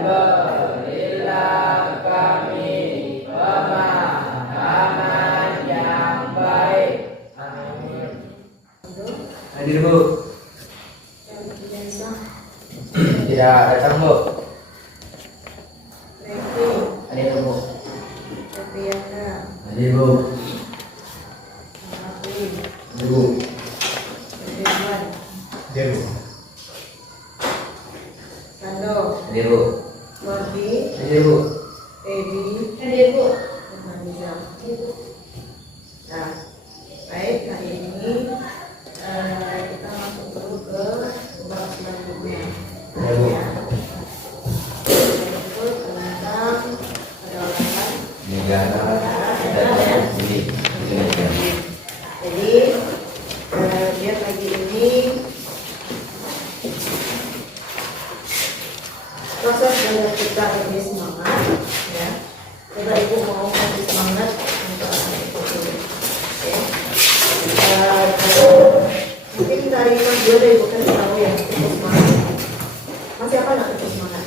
berilah kami pemahaman yang baik. Amin. Hadir Bu. Tidak datang Bu. Hadir Bu. Hadir Bu. Hadir Bu. Hadir Bu. Sando. Hadir Bu. Mordi. Hadir Bu. Edi. Hadir Bu. Maniza. Nah, baik, hari ini kita masuk dulu ke bab selanjutnya. Hadir Bu. Ya. Itu tentang kedaulatan Negara dan sendiri. Jadi dia pagi ini proses belajar kita lebih semangat, ya. Coba ibu mau kasih semangat untuk anak itu dulu. Oke. Mungkin dari Mas Jodoh ibu kasih tahu ya untuk semangat. Mas siapa nak untuk semangat?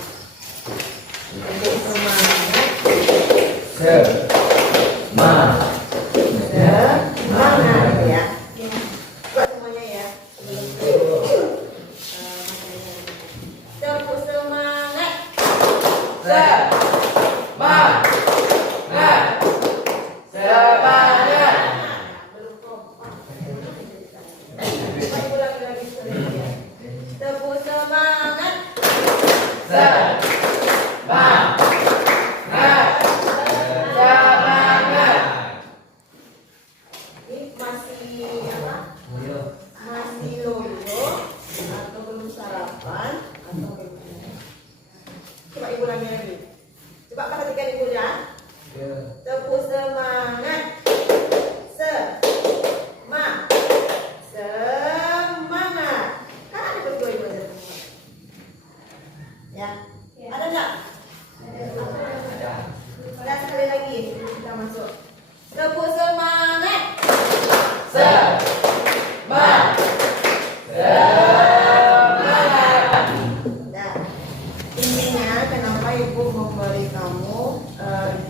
Untuk semangat. Semangat ya. Buat semuanya ya. Tepuk semangat. Semangat. Semangat. Belum kompak. Coba ulangi lagi sekali ya. Tepuk semangat. Semangat. Semangat. Ini masih apa? Masih loyo atau belum sarapan atau bagaimana? Coba ibu ulangi lagi. Coba perhatikan ibu ya. Tepuk semangat. Semangat. Kan ada berdua ibu ada semangat. Ya. Ada enggak? Ada sekali lagi kita masuk. Tepuk semangat. Semangat. Nah, intinya kenapa ibu memberi kamu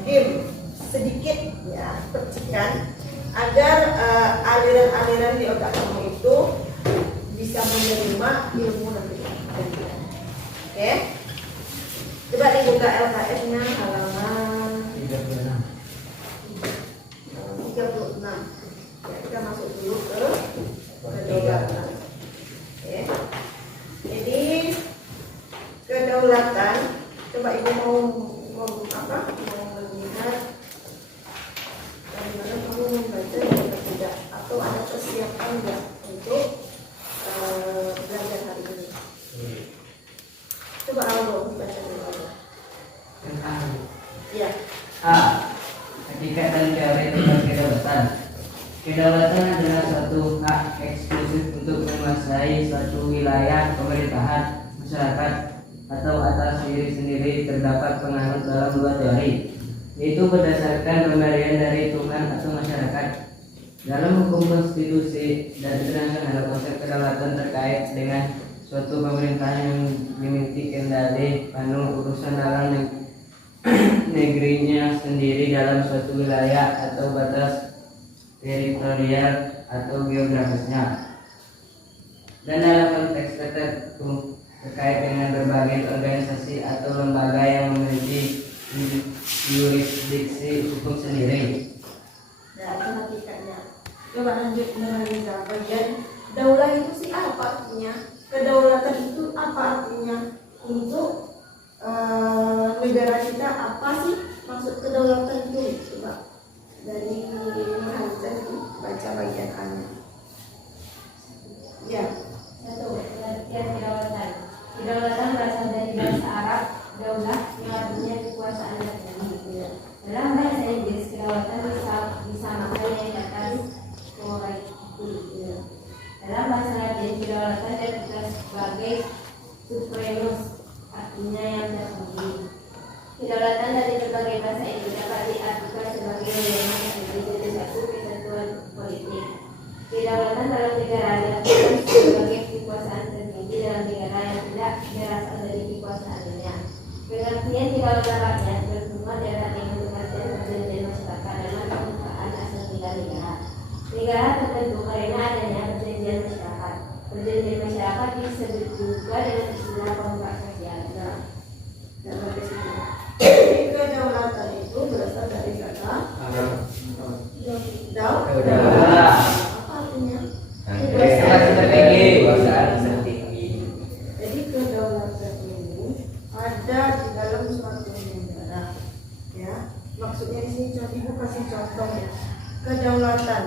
game sedikit ya, percikan agar aliran-aliran di otak kamu itu bisa menerima ilmu nanti. Oke? Coba dibuka LKS-nya halaman 36. Ya, kita masuk dulu ke kedaulatan. Oke. Jadi kedaulatan, coba ibu mau melihat bagaimana kamu membaca dan tidak, atau ada persiapan enggak untuk belajar hari ini? Coba Aldo baca dulu. Iya. A. Hakikat dan teori tentang kedaulatan. Kedaulatan adalah suatu hak eksklusif untuk menguasai suatu wilayah pemerintahan, masyarakat, atau atas diri sendiri. Terdapat penganut dalam dua teori, yaitu berdasarkan pemberian dari Tuhan atau masyarakat. Dalam hukum konstitusi dan internasional, konsep kedaulatan terkait dengan suatu pemerintahan yang memiliki kendali penuh urusan dalam negerinya sendiri dalam suatu wilayah atau batas teritorial atau geografisnya, dan dalam konteks tertentu terkait dengan berbagai organisasi atau lembaga yang memiliki yurisdiksi hukum sendiri. Nah, itu hakikatnya. Coba lanjut menganalisa bagian daulah itu sih apa artinya? Kedaulatan itu apa artinya untuk negara kita? Apa sih maksud kedaulatan itu? Coba dari Hansen baca bagian A-nya. Ya. 1. Pengertian kedaulatan. Kedaulatan berasal dari bahasa Arab daulah, yang artinya kekuasaan negeri. Dalam bahasa Inggris, kedaulatan disamakan dengan kata sovereignty. Dalam bahasa Latin, kedaulatan diartikan sebagai supremus, artinya yang tertinggi. Kedaulatan dari berbagai bahasa ini dapat diartikan sebagai wewenang yang terdiri dari satu kesatuan politik. Kedaulatan dalam negara diartikan sebagai kekuasaan tertinggi dalam negara yang tidak berasal dari kekuasaan lainnya. Kemudian kedaulatan rakyat berhubungan erat dengan pengertian perjanjian masyarakat dalam pembukaan asal tinggal negara. Negara tertentu karena adanya perjanjian masyarakat. Perjanjian masyarakat disebut juga dengan istilah kontrak sosial. Sampai situ. Jadi kedaulatan itu berasal dari kata Daulah. apa artinya? Jadi kedaulatan ini ada di dalam suatu negara, ya. Maksudnya di sini ibu kasih contoh ya. Kedaulatan.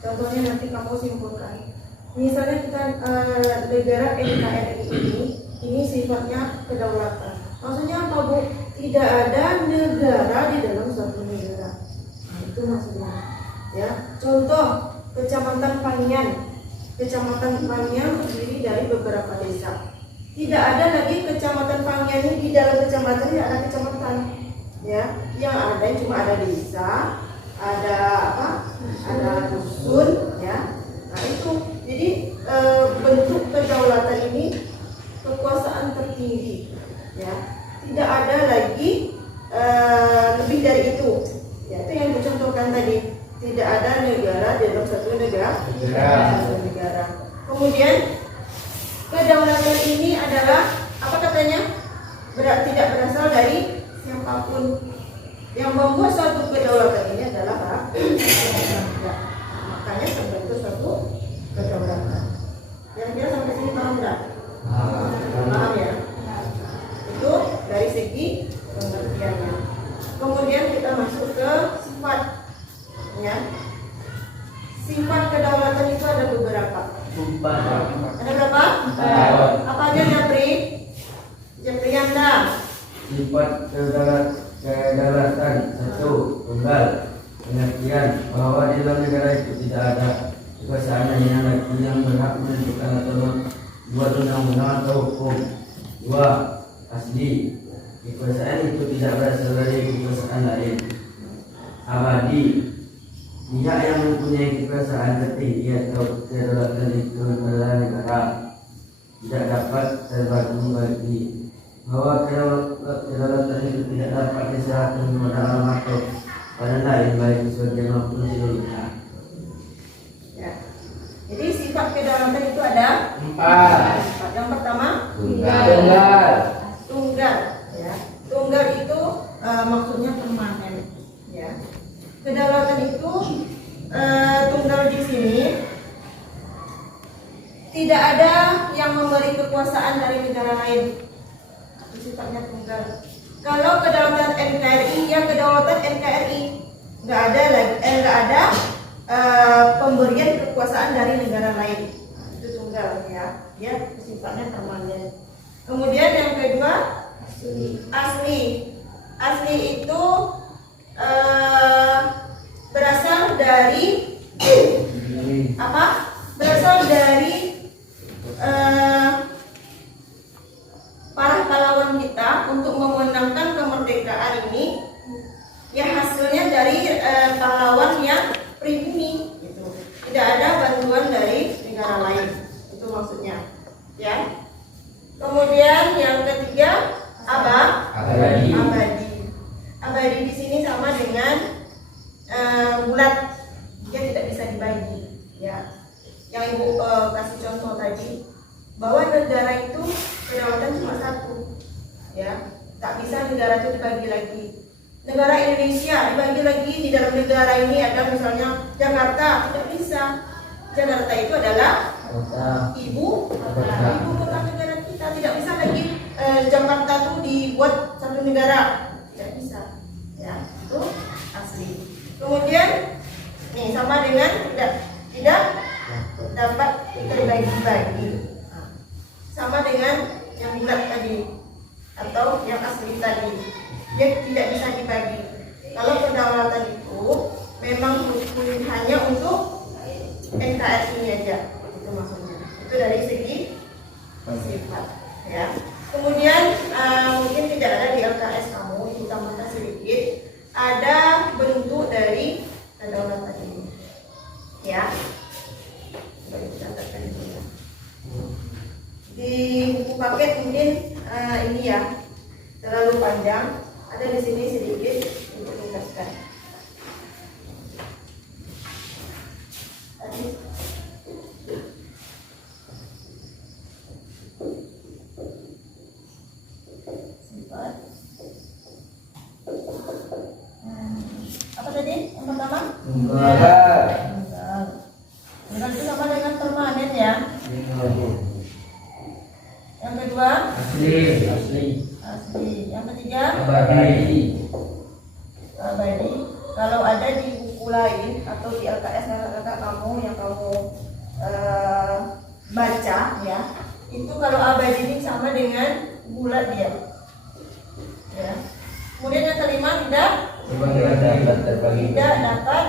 Contohnya nanti kamu simpulkan. Misalnya kita negara NKRI ini sifatnya kedaulatan. Maksudnya apa, Bu? Tidak ada negara di dalam suatu negara. Nah, itu maksudnya. Ya, contoh Kecamatan Panian. Kecamatan Panian terdiri dari beberapa desa. Tidak ada lagi Kecamatan Panian ini di dalam kecamatan, tidak ada kecamatan. Ya, yang ada cuma ada desa, ada apa? Ada dusun, ya. Nah, itu. Jadi bentuk kedaulatan ini kekuasaan tertinggi, ya. Tidak ada lagi lebih dari itu. Ya, itu yang dicontohkan tadi. Tidak ada negara dalam satu negara. Kemudian kedaulatan ini adalah apa katanya? Tidak berasal dari siapapun. Yang membuat suatu kedaulatan ini adalah rakyat. Makanya terbentuk suatu kedaulatan. Kira-kira sampai sini paham enggak? Paham ya? Itu dari segi pengertiannya. Kemudian kita masuk ke sifat, ya. Sifat kedaulatan itu ada beberapa. Ada berapa? Apa aja, Japri? Japrianda. Sifat kedaulatan satu, tunggal. Pengertian bahwa di dalam negara itu tidak ada kekuasaan yang lagi yang berhak menentukan atau membuat undang-undang atau hukum. Dua, asli. Kekuasaan itu tidak berasal dari kekuasaan lain. Abadi. Pihak yang mempunyai kekuasaan tertinggi atau kedaulatan itu adalah negara. Tidak dapat terbagi-bagi. Bahwa kedaulatan itu tidak dapat diserahkan kepada alam atau pada lain baik sebagian maupun seluruhnya. Ya. Jadi sifat kedaulatan itu ada 4. Yang pertama Tunggal. tunggal, ya. Tunggal itu maksudnya permanen, ya. Kedaulatan itu tunggal di sini tidak ada yang memberi kekuasaan dari negara lain. Itu sifatnya tunggal. Kalau kedaulatan NKRI, ya kedaulatan NKRI, nggak ada pemberian kekuasaan dari negara lain. Itu tunggal, ya. Dia sifatnya permanen. Kemudian yang kedua asli. Asli itu berasal dari apa? Berasal dari para pahlawan kita untuk memenangkan kemerdekaan ini. Ya, hasilnya dari pahlawan yang pribumi, gitu. Tidak ada bantuan dari negara lain. Itu maksudnya, ya. Kemudian yang ketiga Abadi. Abadi di sini sama dengan bulat, dia tidak bisa dibagi, ya. Yang ibu kasih contoh tadi bahwa negara itu kedaulatan cuma satu, ya. Tak bisa negara itu dibagi lagi. Negara Indonesia dibagi lagi, di dalam negara ini ada misalnya Jakarta, tidak bisa. Jakarta itu adalah ibu kota negara kita. Tidak bisa lagi Jakarta itu dibuat satu negara, tidak bisa, ya. Itu asli. Kemudian nih sama dengan tidak dapat terbagi-bagi, sama dengan yang bulat tadi atau yang asli tadi, dia tidak bisa dibagi. Kalau kedaulatan itu memang hanya untuk NKRI ini aja, itu maksudnya. Itu dari segi sifat, ya. Kemudian mungkin tidak ada di LKS kamu, ditambahkan sedikit. Ada bentuk dari kedaulatan ini, ya. Coba dicatatkan dulu ya. Di buku paket mungkin ini ya terlalu panjang. Ada di sini sedikit untuk ringkaskan. Tadi simpan. Apa tadi yang pertama? Tunggal. Tunggal. Tunggal itu sama dengan permanen ya. Yang kedua Asli. asli. Yang ketiga Abadi. abadi. Kalau ada di buku lain atau di LKS kakak kamu yang kamu baca ya, itu kalau abadi ini sama dengan bulat dia. Ya. Kemudian yang kelima tidak Dapat terbagi. tidak dapat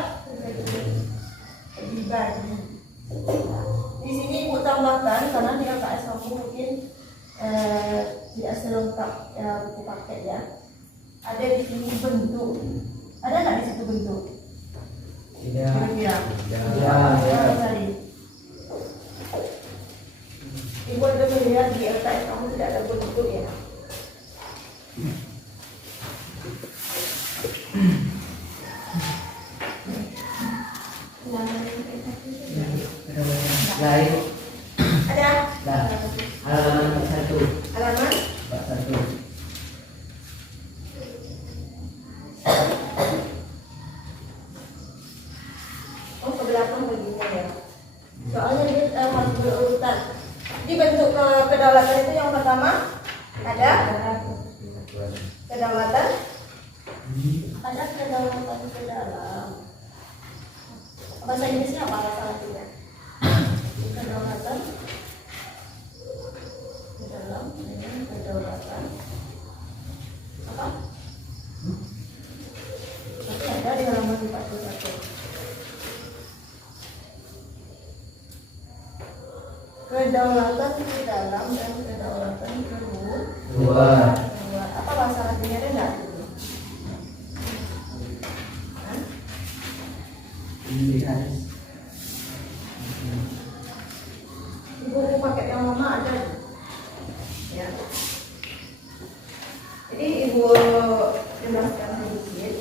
dibagi. Di sini ibu tambahkan karena di LKS kamu mungkin tidak selengkap ya, buku paket ya. Ada di sini bentuk. Ada nggak di situ bentuk? Tidak. Kira-kira. Ya. Tadi. Ibu ada melihat di LKS kamu tidak ada bentuk ya. Lain. Ada Nah, halaman 1. halaman Bab 1. oh ke belakang begini ya. Soalnya dia harus berurutan. Di bentuk kedaulatan itu yang pertama ada kedaulatan. Ada kedaulatan ke dalam. Bahasa Inggrisnya apa bahasa Latinnya? Kedaulatan ke dalam dengan kedaulatan apa? Nanti ada di halaman 41. Kedaulatan ke dalam dan kedaulatan ke luar. Apa bahasa Latinnya ada nggak? Hah? Di buku paket yang lama ada ya. Jadi ibu jelaskan sedikit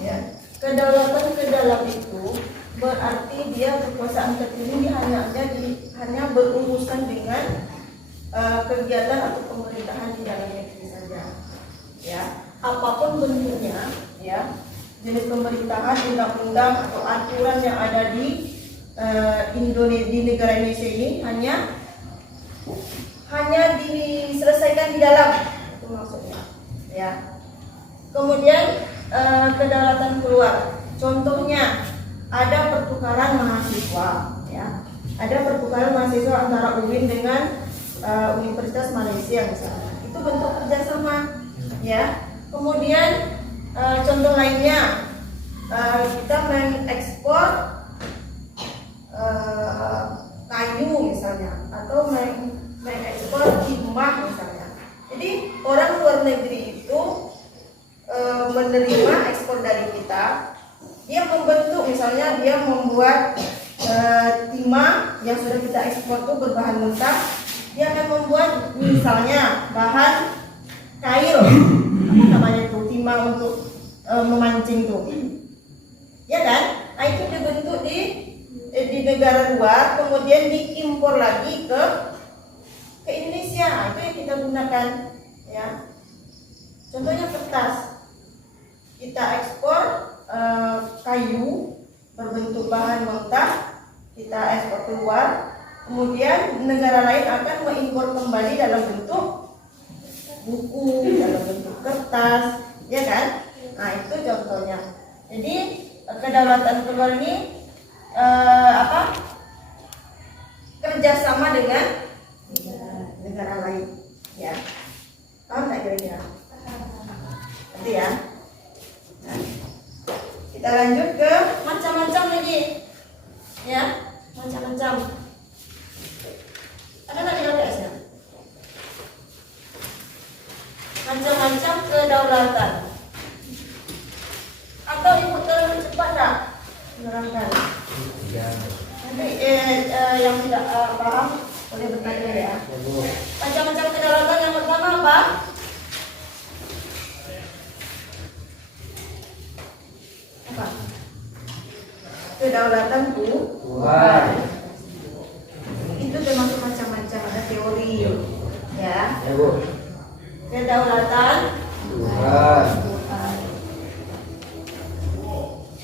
ya. Kedaulatan ke dalam itu berarti dia kekuasaan tertinggi hanya berurusan dengan kegiatan atau pemerintahan di dalam negeri saja ya. Apapun bentuknya ya, jenis pemerintahan, undang-undang atau aturan yang ada di di negara Indonesia ini hanya diselesaikan di dalam, itu maksudnya ya. Kemudian kedaulatan keluar, contohnya ada pertukaran mahasiswa ya, ada pertukaran mahasiswa antara UIN dengan Universitas Malaysia misalnya, itu bentuk kerjasama ya. Kemudian contoh lainnya, kita mengekspor kayu misalnya, atau mengekspor timah misalnya. Jadi orang luar negeri itu menerima ekspor dari kita, dia membentuk, misalnya dia membuat timah yang sudah kita ekspor itu berbahan mentah, dia akan membuat misalnya bahan kail, apa namanya itu, timah untuk memancing tuh, ya kan? Nah, itu dibentuk di negara luar, kemudian diimpor lagi ke Indonesia. Itu yang kita gunakan ya. Contohnya kertas, kita ekspor kayu berbentuk bahan mentah, kita ekspor keluar, kemudian negara lain akan mengimpor kembali dalam bentuk buku, dalam bentuk kertas, ya kan? Nah, itu contohnya. Jadi kedaulatan keluar ini kerjasama dengan negara lain, ya. Paham nggak kira-kira? Nanti ya. Nah, kita lanjut ke macam-macam lagi, ya, macam-macam. Ada nggak di LKS-nya? Macam-macam kedaulatan. Atau ibu terlalu cepat tak menerangkan? Nanti yang tidak paham boleh bertanya ya. Macam-macam kedaulatan yang pertama apa? kedaulatan Tuhan. itu termasuk macam-macam, ada teori ya. Ya Bu. Kedaulatan Tuhan.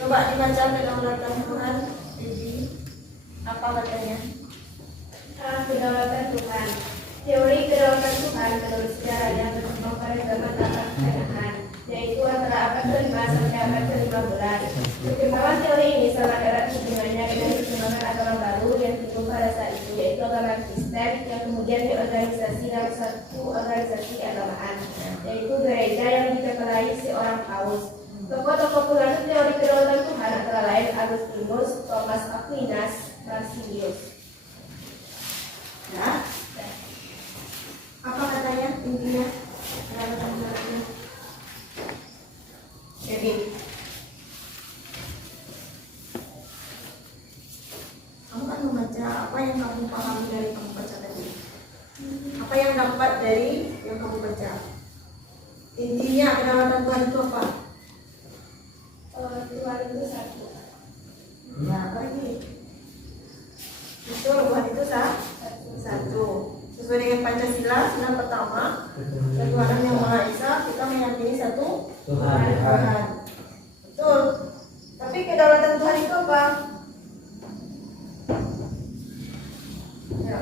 coba dibaca kedaulatan Tuhan. Jadi apa katanya? Kedaulatan Tuhan. Teori kedaulatan Tuhan menurut sejarah yang berkembang pada zaman abad Kanaan, yaitu antara abad ke-5 sampai abad ke-15. Perkembangan teori ini sangat erat hubungannya dengan perkembangan agama baru yang timbul pada saat itu, yaitu agama Kristen yang kemudian diorganisasi dalam satu organisasi keagamaan, yaitu gereja yang dikepalai seorang paus. Tokoh-tokoh penganut teori kedaulatan Tuhan antara lain Agustinus, Thomas Aquinas, Basilius. Ya. Apa katanya intinya? Kedaulatan. Jadi kamu kan membaca apa yang kamu pahami dari kamu baca tadi. Apa yang dapat dari yang kamu baca? Intinya kedaulatan Tuhan itu apa? Tuhan itu satu. Ya, apa lagi? Betul, Tuhan itu satu. Sesuai dengan Pancasila, sila pertama, ketuhanan yang Maha Esa, kita meyakini satu Tuhan. Betul. Tapi kedaulatan Tuhan itu apa? Ya.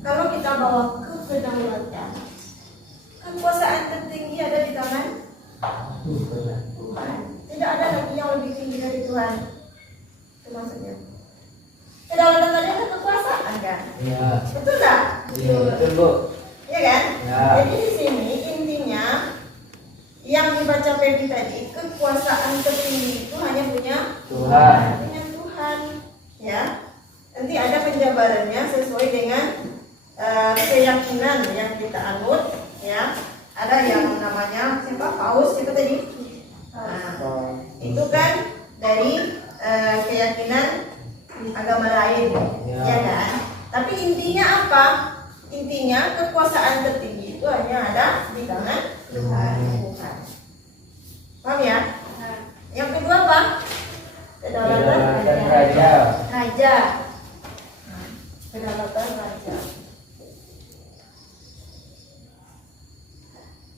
Kalau kita bawa ke kedaulatan, kekuasaan tertinggi ada di tangan Tuhan. Tidak ada lagi yang lebih tinggi dari Tuhan. Itu maksudnya. Kedaulatan tadi ada kekuasaan kan? Ya. Betul tak? Iya, betul Bu. Iya kan? Ya. Jadi di sini intinya yang dibaca Feby tadi, kekuasaan tertinggi itu hanya punya Tuhan. Punya Tuhan. Ya. Nanti ada penjabarannya sesuai dengan keyakinan yang kita anut. Ya. Ada yang namanya siapa? Paus itu tadi. Nah, itu kan dari keyakinan agama lain, ya kan? Tapi intinya apa? Intinya kekuasaan tertinggi itu hanya ada di tangan Tuhan. Paham ya? Yang kedua apa? Kedaulatan Raja. raja. Kedaulatan raja.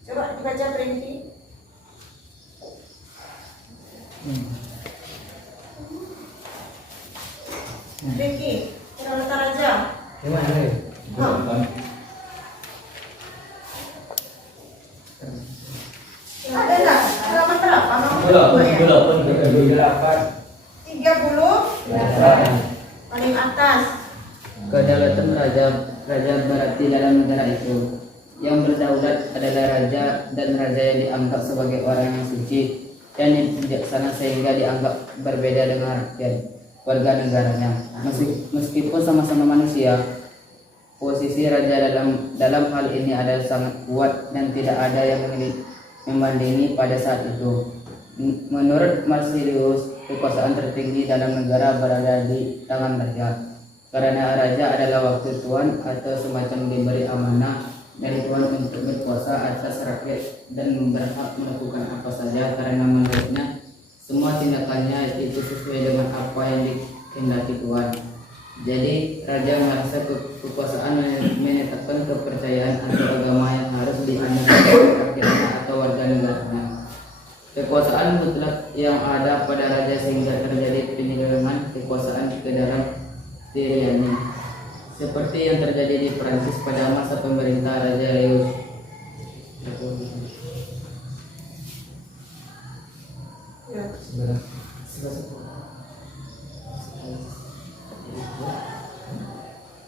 Coba dibaca Perinti. Perinti, kedaulatan raja. Gimana nih? Ada nggak? Halaman berapa? Nomor Belum, dua ya? belum. 38 paling atas. Kedaulatan raja berarti dalam negara itu yang berdaulat adalah raja, dan raja yang dianggap sebagai orang yang suci dan yang bijaksana sehingga dianggap berbeda dengan rakyat warga negaranya. Meskipun sama-sama manusia, posisi raja dalam hal ini adalah sangat kuat dan tidak ada yang membandingi pada saat itu. Menurut Marcelius, kekuasaan tertinggi dalam negara berada di tangan raja, karena raja adalah wakil Tuhan atau semacam diberi amanah dari Tuhan untuk berkuasa atas rakyat dan berhak melakukan apa saja, karena menurutnya semua tindakannya itu sesuai dengan apa yang dikehendaki Tuhan. Jadi raja merasa kekuasaan menetapkan kepercayaan atau agama yang harus dianut oleh rakyatnya atau warga negaranya. Kekuasaan mutlak yang ada pada raja sehingga terjadi penyelewengan kekuasaan ke dalam dirinya, seperti yang terjadi di Prancis pada masa pemerintah Raja Leus. Ya.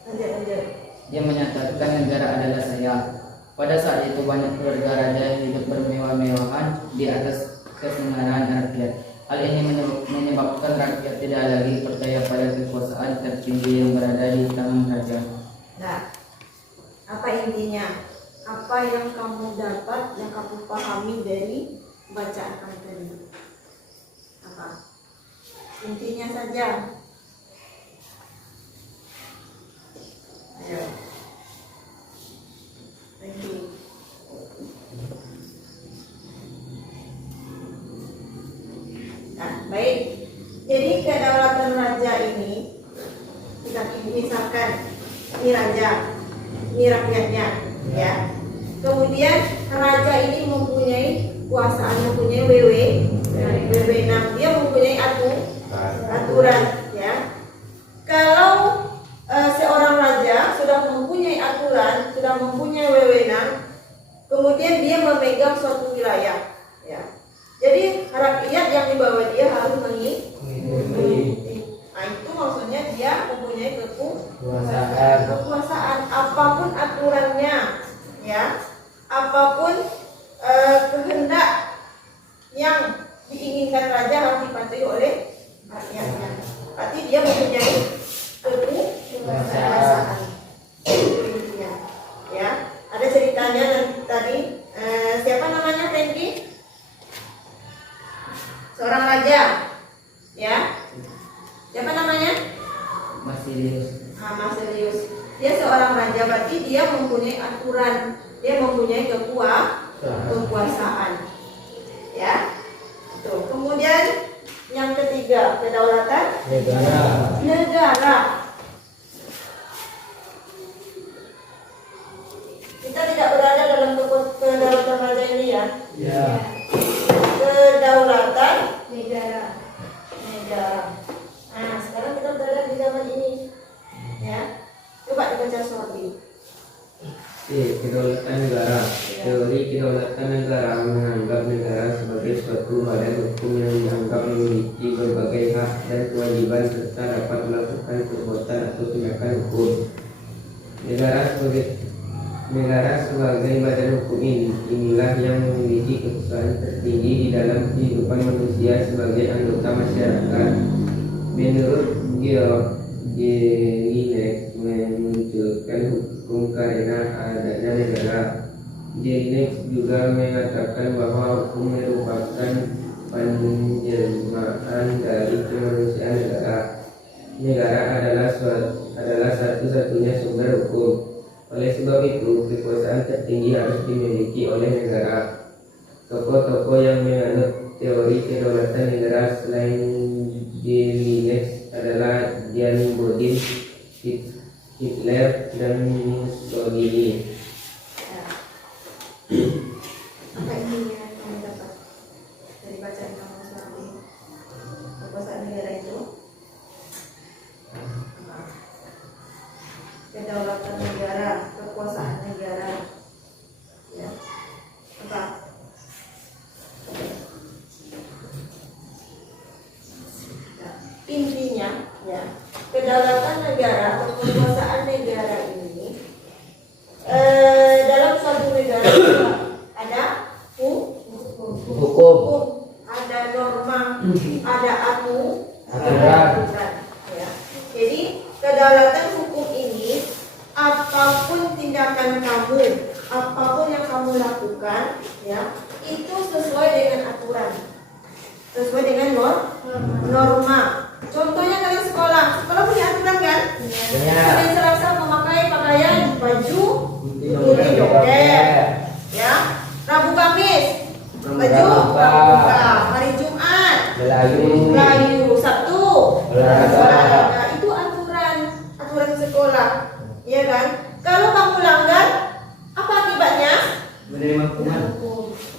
Lanjut. Dia menyatakan negara adalah saya. Pada saat itu banyak keluarga raja yang hidup bermewah-mewahan di atas kesenangan rakyat. Hal ini menyebabkan rakyat tidak lagi percaya pada kekuasaan tertinggi yang berada di tangan raja. Nah, apa intinya? Apa yang kamu dapat, yang kamu pahami dari bacaan kamu tadi? Apa? Intinya saja. Ayo. Thank you. misalkan ini raja, ini rakyatnya, ya. Kemudian raja ini mempunyai kuasaan, mempunyai wewenang, dia mempunyai aturan, ya. Kalau seorang raja sudah mempunyai aturan, sudah mempunyai wewenang, kemudian dia memegang suatu wilayah, ya. Jadi rakyat yang di bawah dia harus mengikuti. Nah, itu maksudnya dia mempunyai kekuasaan, apapun aturannya, ya, apapun kehendak yang diinginkan raja harus dipatuhi oleh rakyatnya. Berarti dia mempunyai kekuasaan. Ya, ada ceritanya nanti tadi. Siapa namanya Franky? Seorang raja, ya. Siapa namanya? Basilius. Basilius. Dia seorang raja, berarti dia mempunyai aturan, dia mempunyai kekuasaan. Ya. Tuh. Kemudian yang ketiga, kedaulatan negara. Kita tidak berada dalam kedaulatan raja ini, ya. Ya. Kedaulatan negara. Nah, sekarang kita berada di zaman ini, ya. Coba dibaca surat ini. Kedaulatan negara. Teori kedaulatan negara menganggap negara sebagai suatu badan hukum yang dianggap memiliki berbagai hak dan kewajiban serta dapat melakukan perbuatan atau tindakan hukum. Negara sebagai badan hukum inilah yang memiliki kekuasaan tertinggi di dalam kehidupan manusia sebagai anggota masyarakat. Menurut Jelinek memunculkan hukum karena adanya negara. Jelinek juga mengatakan bahwa hukum merupakan penjelmaan dari kemanusiaan negara. Negara adalah satu-satunya sumber hukum. Oleh sebab itu, kekuasaan tertinggi harus dimiliki oleh negara. Tokoh-tokoh yang menganut teori kedaulatan negara selain Jelinek adalah Jan Bodin, Hitler, dan Mussolini. Apa intinya yang kamu dapat dari bacaan kamu selama ini? Kekuasaan negara itu, kedaulatan negara, kekuasaan negara, ya. Apa? Intinya, ya, kedaulatan negara atau kekuasaan negara ini dalam suatu negara ada hukum, ada norma, ada aturan, ya. Jadi kedaulatan hukum ini, apapun tindakan kamu, apapun yang kamu lakukan, ya, itu sesuai dengan aturan, sesuai dengan norma. Contohnya kalian sekolah punya aturan kan? Senin Selasa memakai pakaian baju putih joget, ya. Rabu Kamis baju pramuka, hari Jumat Melayu, Sabtu olahraga. Itu aturan sekolah, ya kan? Kalau kamu langgar, apa akibatnya?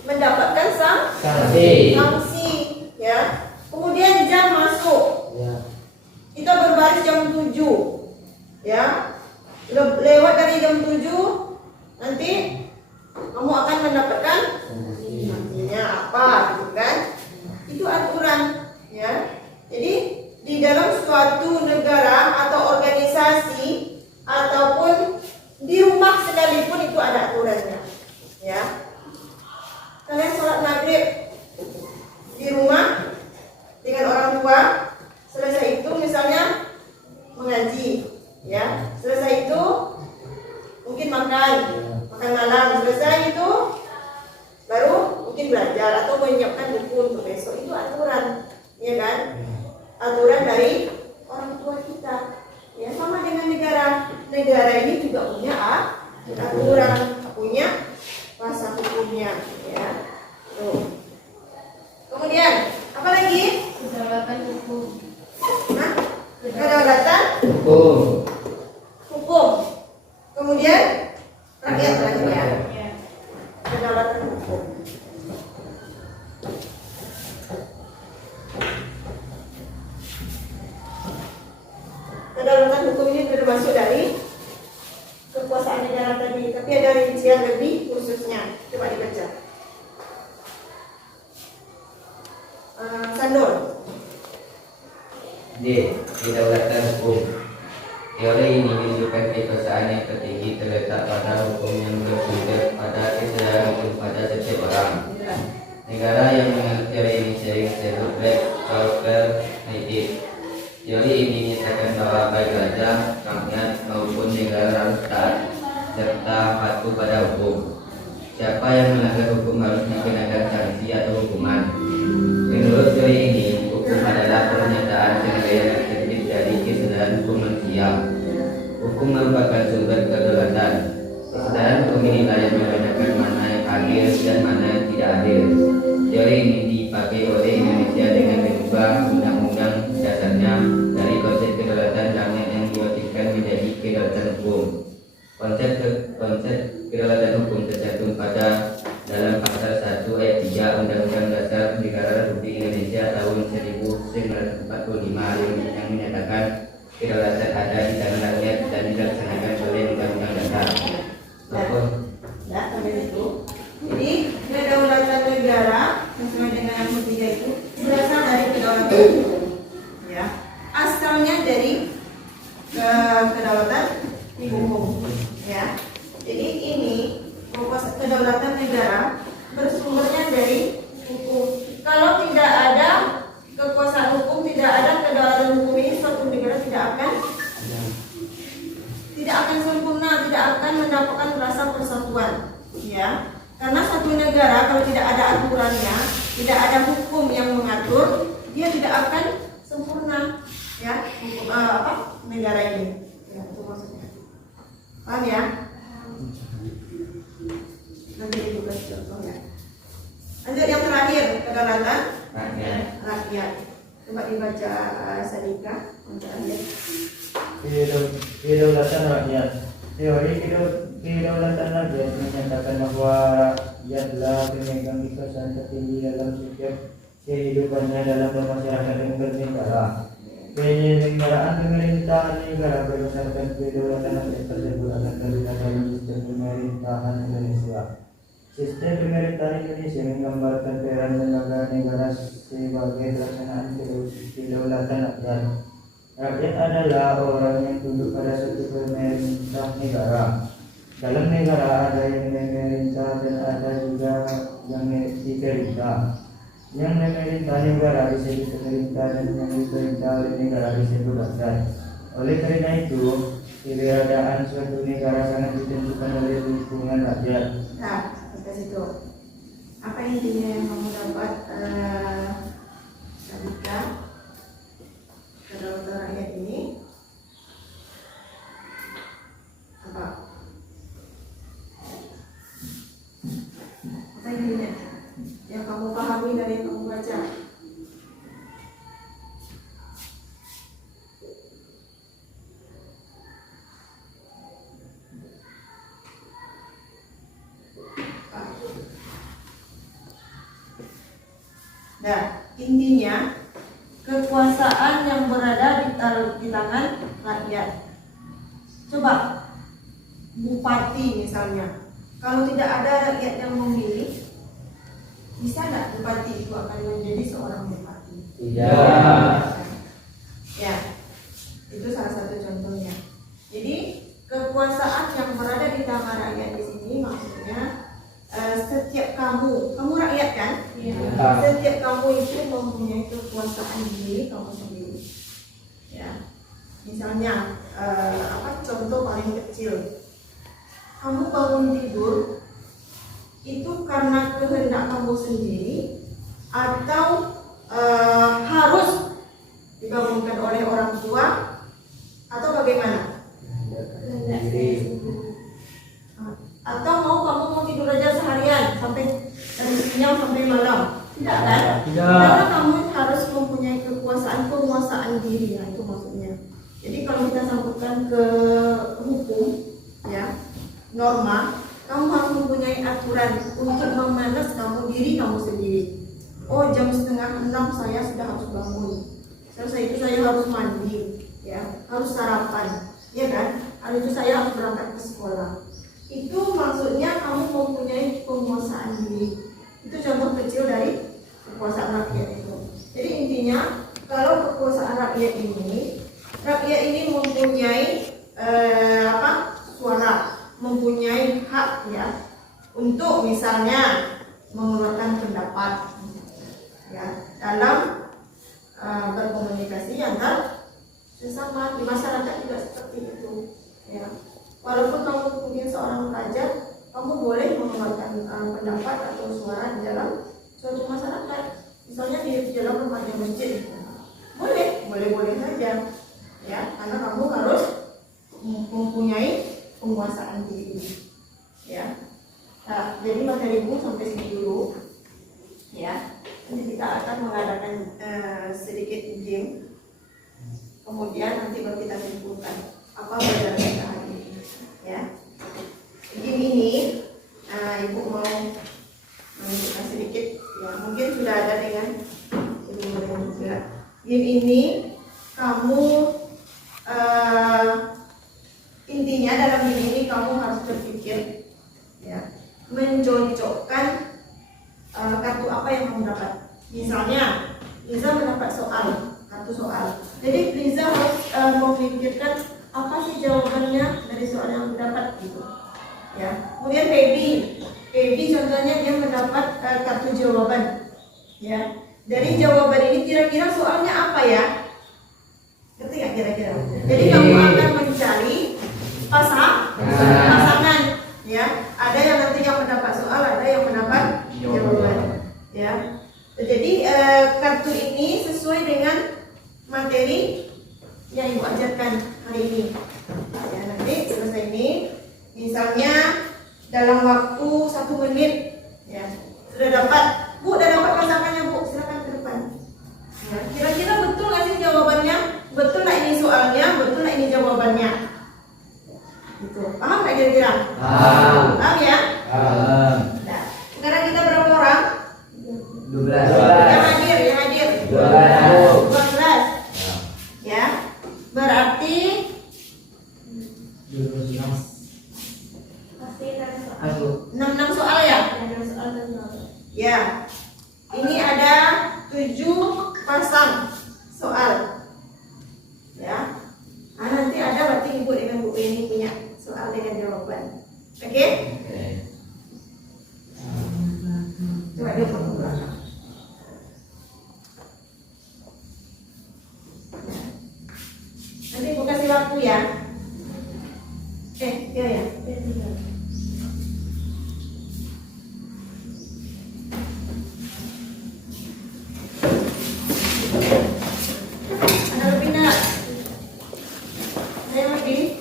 Mendapatkan sanksi, ya. Kemudian jam masuk. Kita berbaris jam 7, ya. Lewat dari jam 7, nanti kamu akan mendapatkan sanksinya apa, gitu kan? Itu aturan, ya. Jadi di dalam suatu negara atau organisasi ataupun di rumah sekalipun itu ada aturannya, ya. Kalian sholat maghrib di rumah dengan orang tua, selesai itu misalnya mengaji, ya. Selesai itu mungkin makan malam, selesai itu baru mungkin belajar atau menyiapkan buku untuk besok. Itu aturan, ya kan? Aturan dari orang tua kita, ya. Sama dengan negara ini juga punya aturan, punya kuasa hukumnya, ya. Tuh. Kemudian apa lagi? Kedaulatan hukum. Kedaulatan Hukum. Kemudian rakyat lagi ya. Kedaulatan hukum. Kedaulatan hukum ini termasuk dari kekuasaan negara tadi, tapi ada rincian lebih khususnya. Coba dibaca. Sandul. D. Kedaulatan hukum. Teori ini menunjukkan kekuasaan yang tertinggi terletak pada hukum yang bersumber pada kesadaran hukum pada setiap orang. Negara yang mengenal teori ini sering disebut Black Clover Native. Teori ini menyatakan bahwa baik raja, rakyat maupun negara harus taat serta patuh pada hukum. Siapa yang melanggar hukum harus dikenakan sanksi atau hukuman. Menurut teori ini, hukum adalah pernyataan yang terbit dari kesadaran hukum manusia. Hukum merupakan sumber kedaulatan. Kesadaran hukum inilah yang membedakan mana yang adil dan mana yang tidak adil. Teori ini dipakai oleh Indonesia dengan mengubah undang-undang dasarnya dari konsep kedaulatan rakyat yang diwakilkan menjadi kedaulatan hukum. Konsep kedaulatan hukum tercantum pada dalam pasal 1 ayat 3 Undang-Undang Dasar Negara Republik Indonesia tahun 1945 yang menyatakan kedaulatan ada di tangan rakyat dan dilaksanakan oleh Undang-Undang Dasar. Ya, sampai itu. Jadi kedaulatan negara sesuai dengan yang ketiga itu berasal dari kedaulatan hukum. Ya, asalnya dari kedaulatan hukum. Ya, jadi ini kedaulatan negara bersumbernya dari hukum. Kalau tidak ada kekuasaan hukum, tidak ada kedaulatan hukum ini, suatu negara tidak akan sempurna, tidak akan mendapatkan rasa persatuan. Ya, karena satu negara kalau tidak ada aturannya, tidak ada hukum yang mengatur, dia tidak akan sempurna. Ya, hukum negara ini. Ya, itu maksudnya. Paham ya? Nanti itu contohnya. Lanjut yang terakhir, kedaulatan rakyat. Coba dibaca Sadika untuk Anda. Kedaulatan rakyat. Teori kedaulatan rakyat menyatakan bahwa rakyatlah pemegang kekuasaan tertinggi dalam setiap kehidupannya dalam bermasyarakat dan bernegara. Penyelenggaraan pemerintahan negara berdasarkan kedaulatan rakyat tersebut akan terlihat dalam sistem pemerintahan Indonesia. Sistem pemerintahan Indonesia menggambarkan peran lembaga negara sebagai pelaksanaan kedaulatan rakyat. Rakyat adalah orang yang tunduk pada suatu pemerintah negara. Dalam negara ada yang memerintah dan ada juga yang diperintah. Yang memerintah negara disebut pemerintah dan yang diperintah oleh negara disebut rakyat. Oleh karena itu, keberadaan suatu negara sangat ditentukan oleh lingkungan rakyat. Nah, sampai situ. Apa intinya yang kamu dapat, Sadika? Kedaulatan rakyat ini apa? Apa intinya yang kamu pahami dari yang kamu baca? Nah, intinya kekuasaan yang berada di tangan rakyat. Coba bupati misalnya, kalau tidak ada rakyat yang memilih, bisa nggak bupati itu akan menjadi seorang bupati? Tidak. Ya, itu salah satu contohnya. Jadi kekuasaan yang berada di tangan rakyat di sini maksudnya setiap kamu rakyat kan? Iya. Setiap kamu itu mempunyai kekuasaan diri kamu sendiri. Ya, misalnya contoh paling kecil, kamu bangun tidur itu karena kehendak kamu sendiri atau harus dibangunkan oleh orang tua atau bagaimana? Atau kamu mau tidur aja seharian sampai dari siang sampai malam, tidak kan? Karena kamu harus mempunyai penguasaan diri, nah itu maksudnya. Jadi kalau kita sangkutkan ke hukum, ya, norma, kamu harus mempunyai aturan untuk memanas diri kamu sendiri. Oh, jam 5:30 saya sudah harus bangun. Selesai itu saya harus mandi, ya, harus sarapan, ya kan? Hari itu saya harus berangkat ke sekolah. Itu maksudnya kamu mempunyai penguasaan diri. Itu contoh kecil dari kekuasaan rakyat itu. Jadi intinya, kalau kekuasaan rakyat ini mempunyai suara, mempunyai hak, ya, untuk misalnya mengeluarkan pendapat, ya, dalam berkomunikasi antar sesama di masyarakat juga seperti itu, ya. Walaupun kamu mungkin seorang raja, kamu boleh mengeluarkan pendapat atau suara di dalam suatu masyarakat, misalnya di dalam rumahnya masjid, boleh saja, ya, karena kamu harus mempunyai penguasaan diri, ya. Nah, jadi materi buku sampai sini dulu, ya. Nanti kita akan mengadakan sedikit game, kemudian nanti baru kita simpulkan apa pelajaran kita hari ini, ya. Game ini, ibu mau menunjukkan sedikit, ya, mungkin sudah ada dengan ibu juga. Game ini kamu intinya dalam game ini kamu harus berpikir, ya, mencocokkan kartu apa yang kamu dapat. Misalnya Liza mendapat kartu soal, jadi Liza harus memikirkan apa sih jawabannya dari soal yang dapat, gitu, ya. Kemudian Baby contohnya dia mendapat kartu jawaban, ya. Dari jawaban ini kira-kira soalnya apa, ya? Ngerti nggak kira-kira? Jadi kamu akan mencari pasangan, ya. Ada yang nanti yang mendapat soal, ada yang mendapat jawaban, ya. Jadi kartu ini sesuai dengan materi yang ibu ajarkan hari ini, ya. Nanti selesai ini, misalnya dalam waktu 1 menit, ya, sudah dapat, Bu, udah dapat pasangannya, Bu, silakan ke depan, ya. Kira-kira betul nggak sih jawabannya? Betul nggak ini soalnya? Betul nggak ini jawabannya? Gitu. Paham nggak kira-kira? Paham, ya? Nah, sekarang kita berapa orang? 12. Yang hadir 12. Ya, berarti Pasti ada soal. 6 soal, ya? Ada soal dan soal. Ya, ini ada 7 pasang soal, ya. Nah, nanti ada berarti ibu dengan buku ini punya soal dengan jawaban. Oke? Coba dia foto belakang. Nanti ibu kasih waktu, ya. Ya. Ada lebih enggak? Ada yang lebih?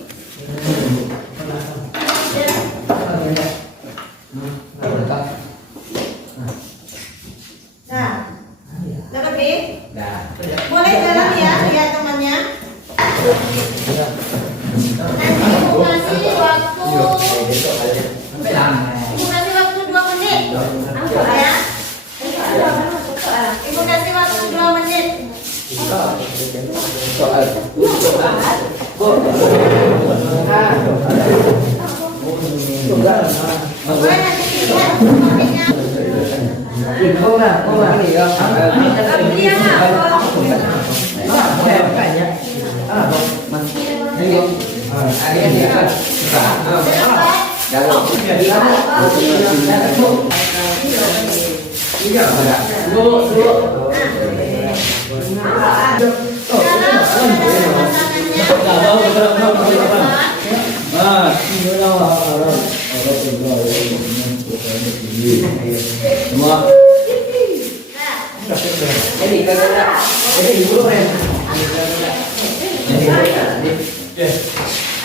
Ya. Nah, ada lebih? Boleh jalan, ya, lihat temannya. Nanti ibu kasih waktu. Ibu kasih waktu 2 menit. Ya. Ibu kasih waktu 2 menit. Boleh nanti dilihat topiknya.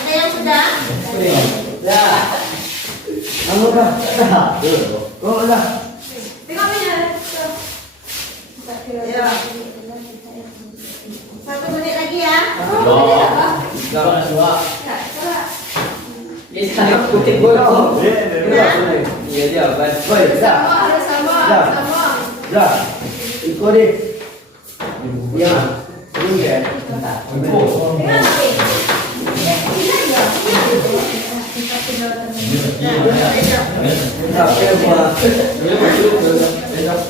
Ada yang sudah? Tengok ya. 1 menit lagi, ya. Ya, coba. Bisa kutip bodoh. Iya jawaban. Harus sama. Ya, ikut deh. Ya, ini ya. Tapi apa? Ini masuk ke dalam.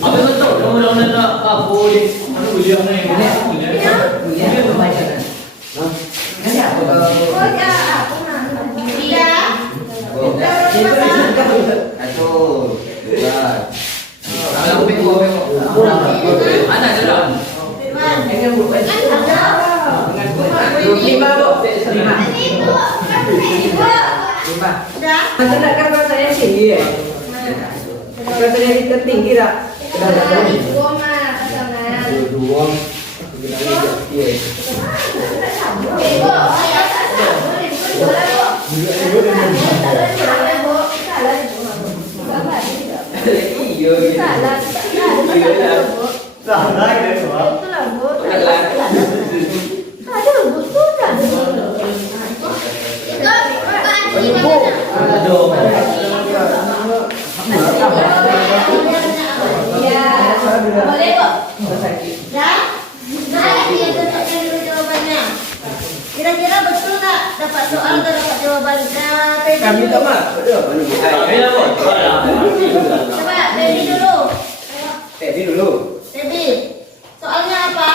Apa betul? Kamu nak apa boleh? Anu boleh apa yang boleh? Ini membaca kan? Nanti aku Oh ya, aku nangkep. Iya. Satu, dua. Kalau beko. Mana dalam? Firman. ini bukan Ada. lima bu, lima. Udah. Masa nak kan rasanya tinggi ya? Rasanya kita tinggi tak? Dua mah pasangan. Dua. Iya. Iya gitu. Salah ya semua. Boleh kok. Ya. Nah, ini dulu jawabannya. Kira-kira betul nggak dapat soal atau dapat jawaban? Kami tak mak. Coba Baby dulu. Tapi dulu. Baby, soalnya apa?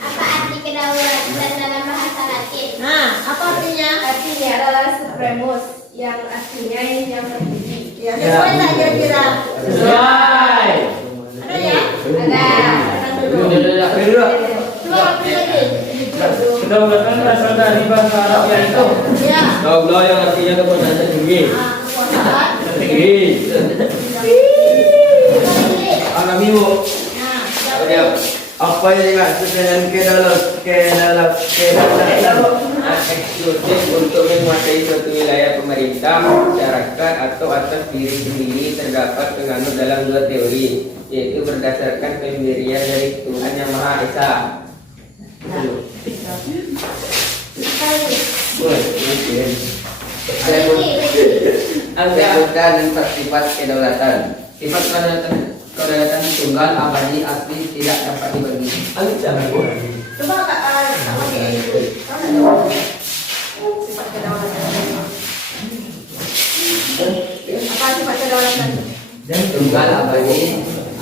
Apa arti kedaulatan dalam bahasa Latin? Nah, apa artinya? Artinya adalah supremus, yang artinya ini yang tertinggi. Ya, sesuai nggak kira-kira? Sesuai. Ada ya? Ada. Tenang dulu. Dulu. Coba ambil lagi. Kedaulatan berasal dari bahasa Arab yaitu Ya. Allah yang artinya kekuasaan tinggi. Nah, kekuasaan. Tinggi. Alami bu. Nah, Apa jawab. apa yang dimaksud dengan eksklusif untuk menguasai suatu wilayah pemerintah, masyarakat atau atas diri sendiri terdapat penganut dalam dua teori, yaitu berdasarkan pemberian dari Tuhan Yang Maha Esa. Sebutkan empat sifat kedaulatan. Sifat kedaulatan tunggal, abadi, asli, tidak dapat dibagi. Coba Kak, sama kayak itu. Kamu jawab. Sifat kedaulatan. Apa sifat kedaulatan? Tunggal, abadi,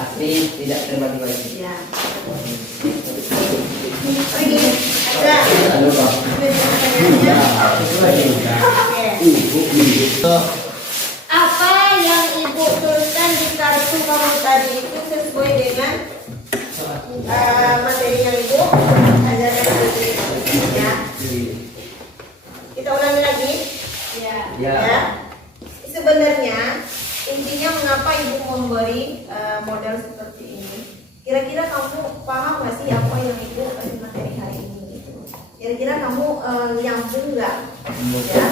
asli, tidak terbagi-bagi. Ya. Lagi ada. Oke. Apa yang ibu tuliskan di kartu kamu tadi itu sesuai dengan materi yang ibu ajarkan tadi ya. Kita ulangi lagi Ya. ya. Sebenarnya intinya mengapa ibu memberi model seperti ini. Kira-kira kamu paham nggak sih apa yang ibu kasih materi hari ini gitu? Kira-kira kamu nyambung nggak ya?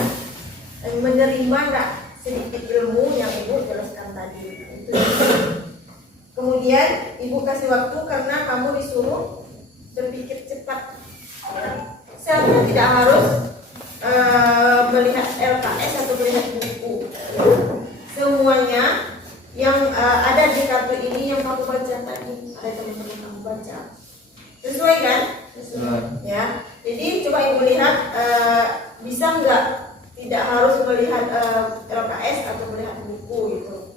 Menerima nggak sedikit ilmu yang ibu jelaskan tadi itu. Kemudian ibu kasih waktu karena kamu disuruh berpikir cepat ya. Seharusnya tidak harus melihat LKS atau melihat buku. Semuanya yang ada di kartu ini yang kamu baca tadi, ada teman-teman kamu baca, sesuai kan? Sesuai ya. Jadi coba ibu lihat bisa nggak tidak harus melihat LKS atau melihat buku gitu.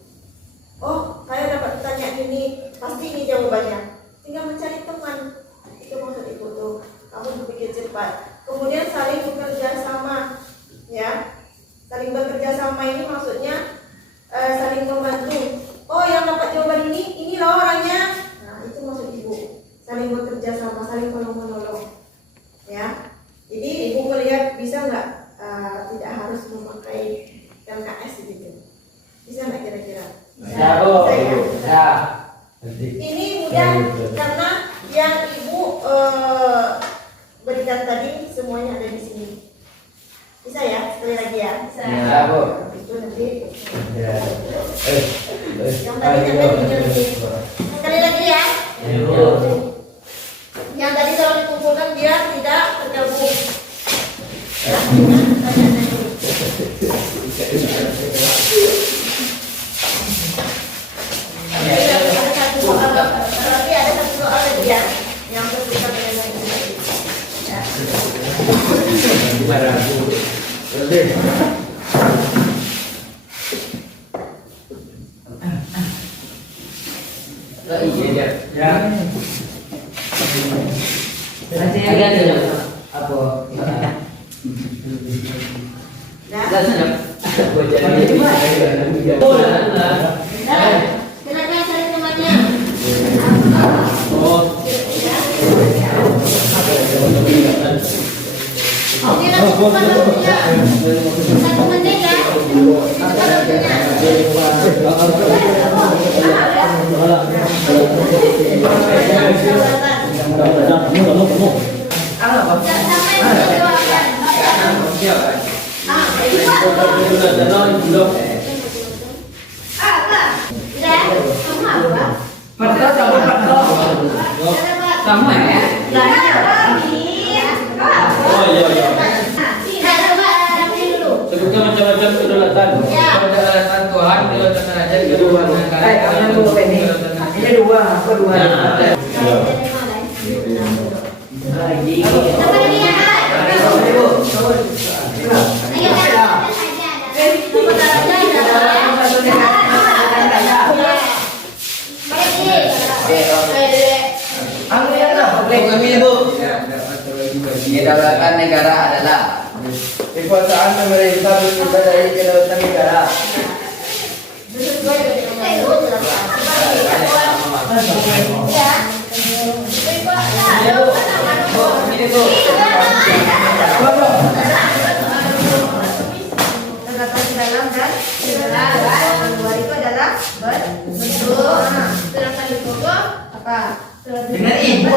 Oh, saya dapat pertanyaan ini, pasti ini jawabannya. Tinggal mencari teman. Itu maksud ibu tuh. Kamu berpikir cepat. Kemudian saling bekerja sama, ya. Saling bekerja sama ini maksudnya saling membantu. Oh, yang dapat jawaban ini loh orangnya. Nah, itu maksud ibu. Saling bekerja sama, saling menolong. Ya. Jadi ibu melihat bisa nggak tidak harus memakai LKS gitu. Bisa nggak kira-kira? Ya, Bu. Ya. Ini mudah karena yang ibu berikan tadi semuanya ada di sini. Bisa ya? Sekali lagi ya? Bisa. Ya, Bu. Itu nanti. Ya. Yang tadi sekali lagi ya. Yang tadi kalau dikumpulkan dia tidak tergabung. Ya, tapi ada satu soal lagi ya yang terbuka dengan yang ini. Ya. Iya, Ya. Nanti ada apa? Nah, Oh, nah. nah, silakan cari temannya. Oh. Ya. Oke, langsung buka waktunya. 1 menit ya. Buka waktunya. Sampai menjawabkan. Kamu ya? Sebutkan macam-macam kedaulatan. Kedaulatan Tuhan, kedaulatan raja, kedaulatan negara. Ini dua, apa dua? Kedaulatan negara adalah kekuasaan pemerintah bersumber dari kedaulatan negara. Terdapat di dalam dan luar itu adalah bentuk. Sedangkan di pokok apa? Dengan ibu.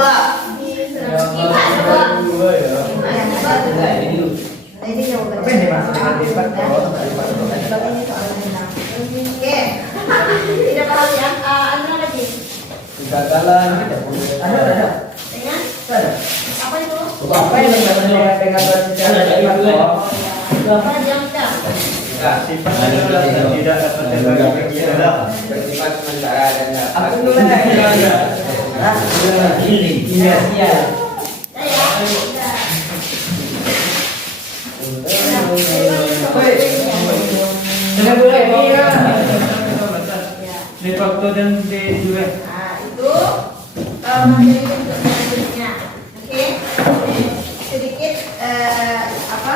Ini jawabannya. Apa ini Mas? Lipat. Oke. Tidak paham ya? Anda lagi? Kegagalan. Ada. Dengan Ada. apa itu? Apa yang dengan secara Apa diam tidak? sifat adalah tidak dapat terbagi adalah Bersifat sementara dan dapat. aku dulu ya. Ini iya. Sudah boleh iya. De facto dan de jure. Nah, itu materi untuk selanjutnya. Oke. Sedikit apa?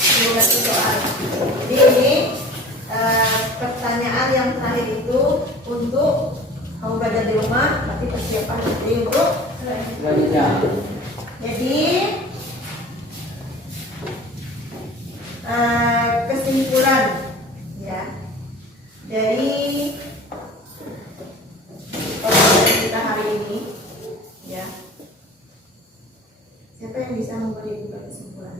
Simulasi soal. Jadi ini pertanyaan yang terakhir itu untuk kamu belajar di rumah, tapi persiapan nanti untuk jadi kesimpulan ya dari pembelajaran kita hari ini ya, siapa yang bisa memberi kesimpulan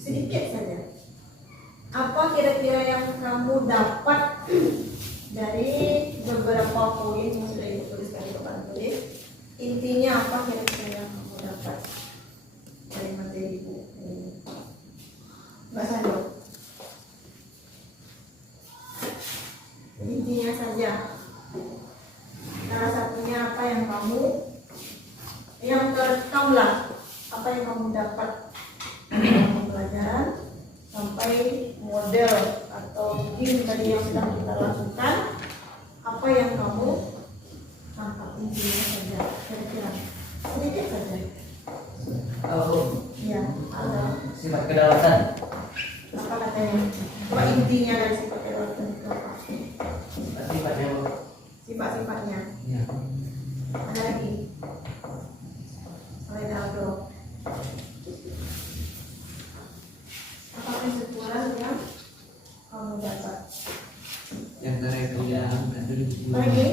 sedikit saja? Apa kira-kira yang kamu dapat dari beberapa poin yang sudah ibu tuliskan di papan tulis? Intinya apa kira-kira yang kamu dapat dari materi ibu ini? Mbak Sando, intinya saja. Salah satunya apa yang kamu yang terekam lah, apa yang kamu dapat dari pembelajaran sampai model atau game tadi yang sedang kita lakukan, apa yang kamu tangkap intinya saja kira-kira sedikit saja ya. Ada Sifat kedaulatan. apa katanya? Apa intinya dari sifat kedaulatan itu apa? Sifatnya. Sifat-sifatnya. Ya. Ada lagi? Oleh Aldo. Apa kesimpulan yang kamu dapat? Yang terakhir ya. Lagi?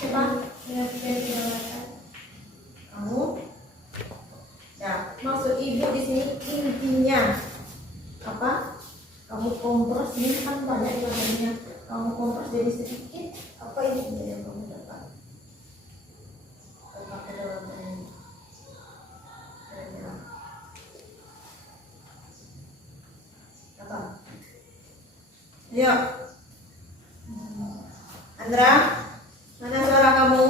Coba. Kamu? Ya, maksud ibu di sini intinya apa? Kamu kompres ini kan banyak bahannya. Kamu kompres jadi sedikit. Apa intinya yang kamu dapat? Apa kedaulatan ini? Kira-kira. Apa? Ayo. Andra, mana suara kamu?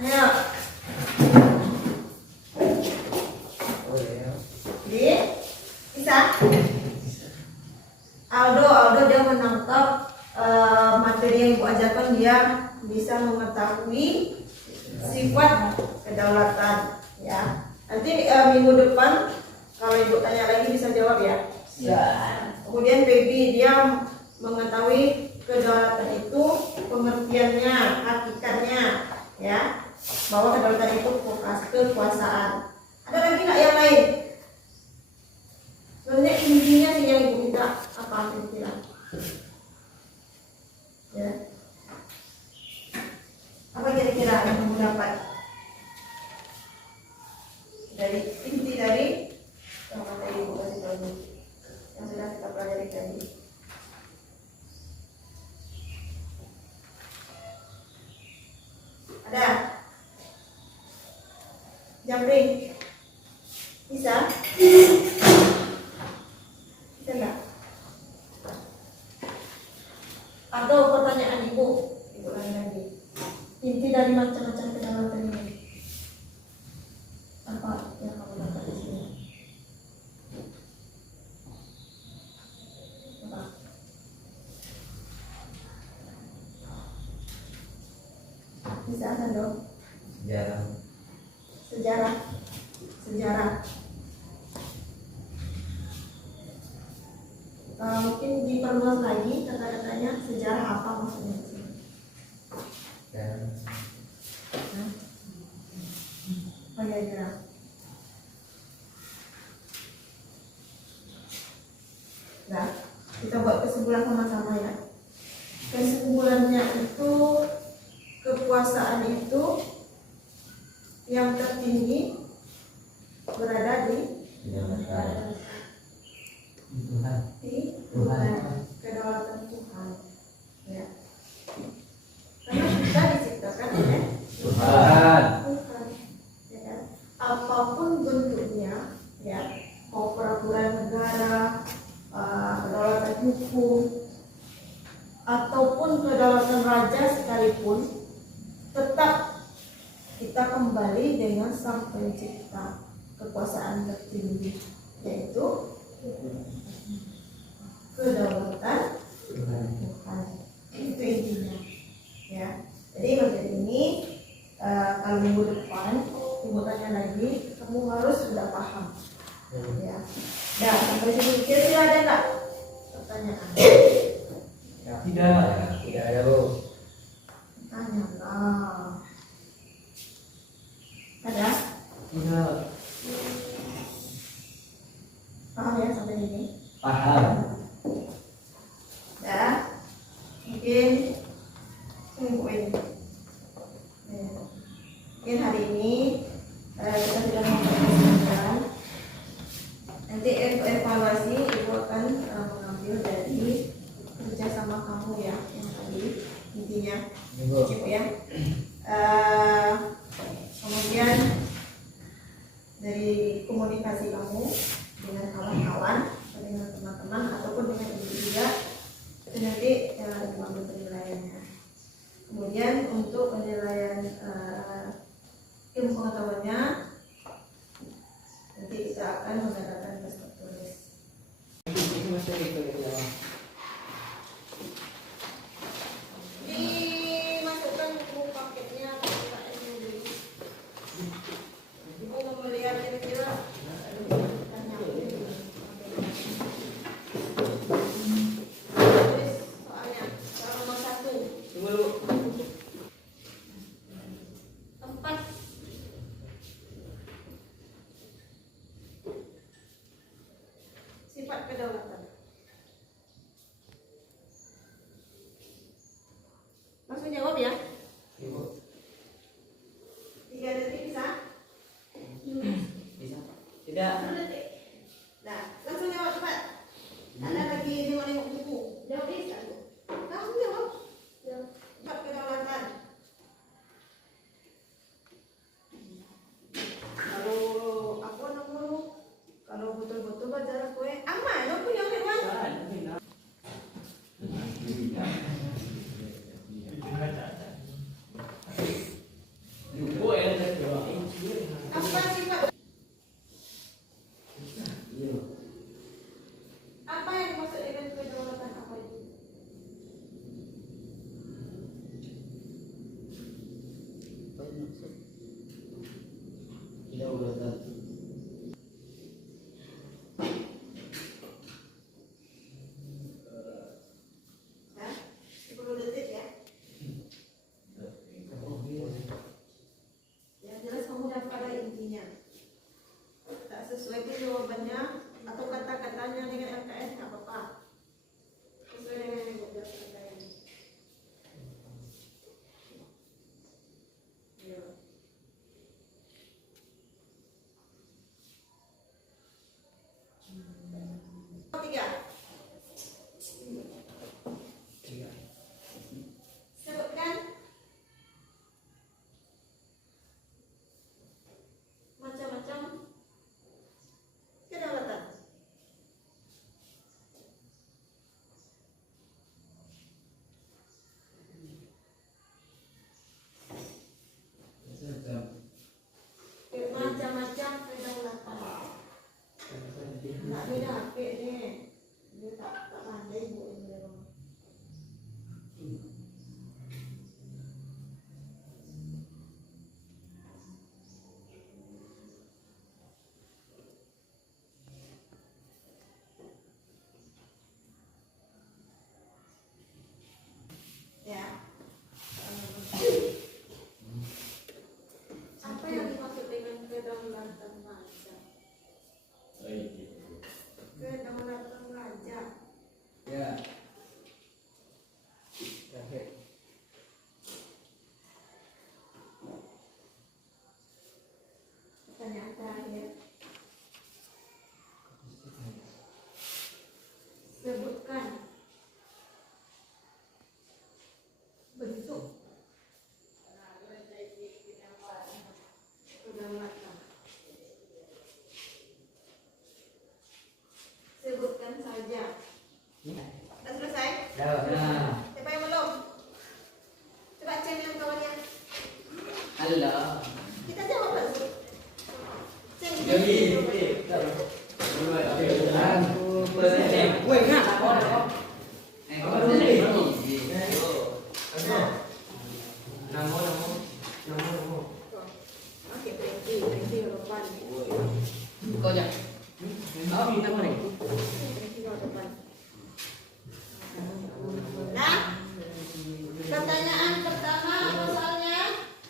Ayo. Jadi, bisa? Aldo dia menangkap materi yang ibu ajarkan, dia bisa mengetahui sifat kedaulatan, ya. Nanti minggu depan kalau ibu tanya lagi bisa jawab ya. Kemudian baby dia mengetahui kedaulatan itu pengertiannya, hakikatnya, ya, bahwa kedaulatan itu kekuasaan. Ada lagi nggak yang lain? Sebenarnya intinya sih yang ibu minta apa kira-kira? Ya. Apa kira-kira yang kamu dapat dari inti dari yang tadi ibu kasih tahu, yang sudah kita pelajari tadi? Ada? Jamring? Bisa? Bisa nggak? Atau pertanyaan ibu lagi. Inti dari macam-macam kedaulatan ini apa yang kamu dapat di sini? Apa? Bisa kan dong? Sejarah. Mungkin diperluas lagi kata-katanya, sejarah apa maksudnya di sini? Oh ya. Nah, kita buat kesimpulan sama-sama ya. Kesimpulannya itu kekuasaan itu yang tertinggi berada di Tuhan, kedaulatan Tuhan, ya. Karena kita diciptakan oleh Tuhan, ya kan? Apapun bentuknya, ya, mau peraturan negara, kedaulatan hukum, ataupun kedaulatan raja sekalipun, tetap kita kembali dengan Sang Pencipta, kekuasaan tertinggi, yaitu kedaulatan Tuhan. Itu intinya, ya. Jadi materi ini kalau minggu depan ibu tanya lagi, kamu harus sudah paham, ya. Nah, sampai sini kira-kira ada nggak pertanyaan? Tidak ada Bu. Tanyalah. Ada? Tidak. Paham ya sampai ini? Paham. Ya, mungkin minggu ini. Ya. Mungkin hari ini kita sudah memperhatikan. Nanti evaluasi ibu akan mengambil dari kerjasama kamu ya, yang tadi intinya, ibu ya. Kemudian dari komunikasi kamu dengan kawan-kawan, dengan teman-teman ataupun dengan ibu juga, itu nanti diambil penilaiannya. Kemudian untuk penilaian ilmu pengetahuannya, nanti kita akan mengadakan tes tertulis. Dimasukkan buku paketnya, KKN dulu. Ibu mau melihat kira-kira sifat kedaulatan. Langsung jawab ya. 3 detik bisa? Bisa? Tidak. 10 detik. Nah, langsung jawab cepat. Anda lagi nengok-nengok buku. Jawab ini satu. Langsung jawab. Cepat kedaulatan. Kalau apa nama? Kalau betul-betul baca kue, aman. Apa yang hewan? Apa sifat? Apa yang dimaksud dengan kedaulatan apa itu? Kedaulatan. Ya, 10 detik ya. Yang jelas kamu dapat pada intinya. Tak sesuai itu jawabannya atau kata-katanya dengan LKS nggak apa-apa. Sesuai dengan yang gue bilang tadi. Ya. Tiga. Sebutkan macam-macam kedaulatan. Macam-macam kedaulatan. Tak beda HP ni. Dia tak pandai buat ini memang. Ya. Apa yang dimaksud dengan kedaulatan raja? Kedaulatan raja. Ya. Pertanyaan terakhir. Sebutkan bentuk kedaulatan. Sebutkan saja. Dah selesai? Nah, Siapa yang belum? Coba cek yang kawannya. Allah. Kita jawab langsung. Cek Jadi, Oke, thank you, Ropan. Kau jangan. Oh, kita boleh. Thank you, Ropan. Nah, pertanyaan pertama apa soalnya?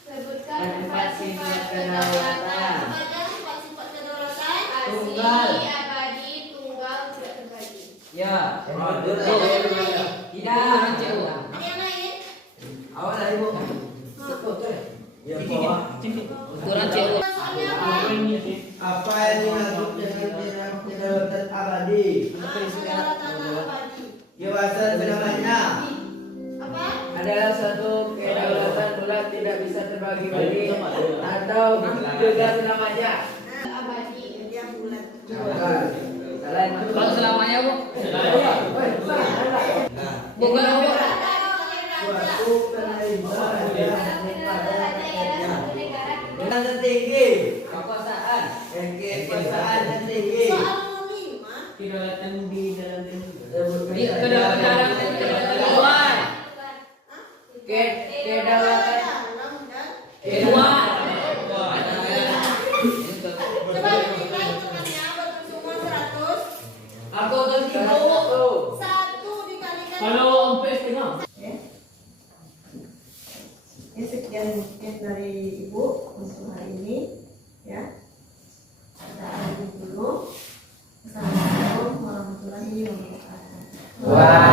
Sebutkan Empat sifat kedaulatan. Apa aja sifat-sifat kedaulatan? Tunggal. Asli, abadi, tunggal, tidak terbagi. Ya. Ada yang lain? Tidak. Ada yang lain? awal lah ibu. Ya, bawah. Kurang cewek. Soalnya apa? Apa yang dimaksud dengan kedaulatan abadi? Kedaulatan abadi. Kebebasan selamanya. Apa? Adalah satu kedaulatan bulat tidak bisa terbagi-bagi atau juga selamanya. Nah, abadi dia bulat. Salah itu. Kalau selamanya bu? Nah, Bukan bu. suatu penerimaan yang kepada rakyatnya. Yang tertinggi, Kekuasaan. kekuasaan tertinggi. Soal nomor 5. Kedaulatan di dalam Iya, kedaulatan luar. Kedaulatan Dalam dan luar. coba dinilai hitungannya betul semua 100. Aku tertipu. 1 dikalikan Kalau sampai setengah. Ya, sekian dari Ibu untuk hari ini ya. Kita akhiri dulu. Assalamualaikum warahmatullahi wabarakatuh. Wah.